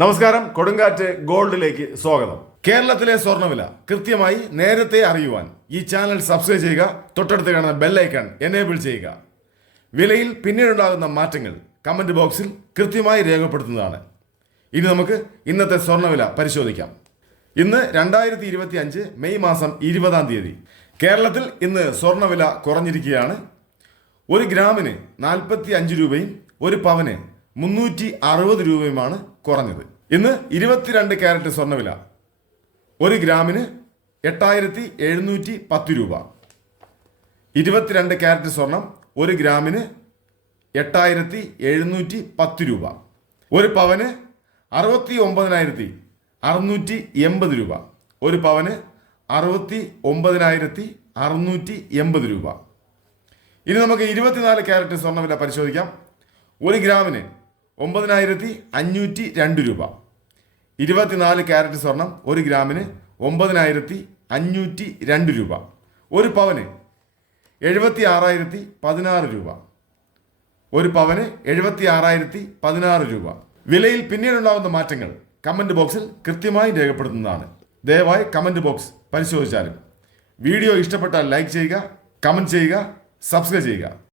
നമസ്കാരം, കൊടുങ്കാറ്റ് ഗോൾഡിലേക്ക് സ്വാഗതം. കേരളത്തിലെ സ്വർണ്ണവില കൃത്യമായി നേരത്തെ അറിയുവാൻ ഈ ചാനൽ സബ്സ്ക്രൈബ് ചെയ്യുക. തൊട്ടടുത്ത് കാണുന്ന ബെല്ലൈക്കൺ എനേബിൾ ചെയ്യുക. വിലയിൽ പിന്നീടുണ്ടാകുന്ന മാറ്റങ്ങൾ കമന്റ് ബോക്സിൽ കൃത്യമായി രേഖപ്പെടുത്തുന്നതാണ്. ഇനി നമുക്ക് ഇന്നത്തെ സ്വർണ്ണവില പരിശോധിക്കാം. ഇന്ന് 2025 മെയ് മാസം 20-ാം തീയതി. കേരളത്തിൽ ഇന്ന് സ്വർണ്ണവില കുറഞ്ഞിരിക്കുകയാണ്. ഒരു ഗ്രാമിന് 45 രൂപയും ഒരു പവന് 360 രൂപയുമാണ് കുറഞ്ഞത്. ഇന്ന് 22 ക്യാരറ്റ് സ്വർണ്ണവില ഒരു ഗ്രാമിന് 8710 രൂപ. 22 ക്യാരറ്റ് സ്വർണം ഒരു ഗ്രാമിന് 8710 രൂപ. ഒരു പവന് 69,680 രൂപ. ഒരു പവന് 69,680 രൂപ. ഇനി നമുക്ക് 24 ക്യാരറ്റ് സ്വർണ്ണവില പരിശോധിക്കാം. ഒരു ഗ്രാമിന് 9,502 രൂപ. 24 ക്യാരറ്റ് സ്വർണം ഒരു ഗ്രാമിന് 9,502 രൂപ. ഒരു പവന് 76,016 രൂപ. ഒരു പവന് 76,016 രൂപ. വിലയിൽ പിന്നീടുണ്ടാകുന്ന മാറ്റങ്ങൾ കമന്റ് ബോക്സിൽ കൃത്യമായി രേഖപ്പെടുത്തുന്നതാണ്. ദയവായി കമന്റ് ബോക്സ് പരിശോധിച്ചാലും. വീഡിയോ ഇഷ്ടപ്പെട്ടാൽ ലൈക്ക് ചെയ്യുക, കമന്റ് ചെയ്യുക, സബ്സ്ക്രൈബ് ചെയ്യുക.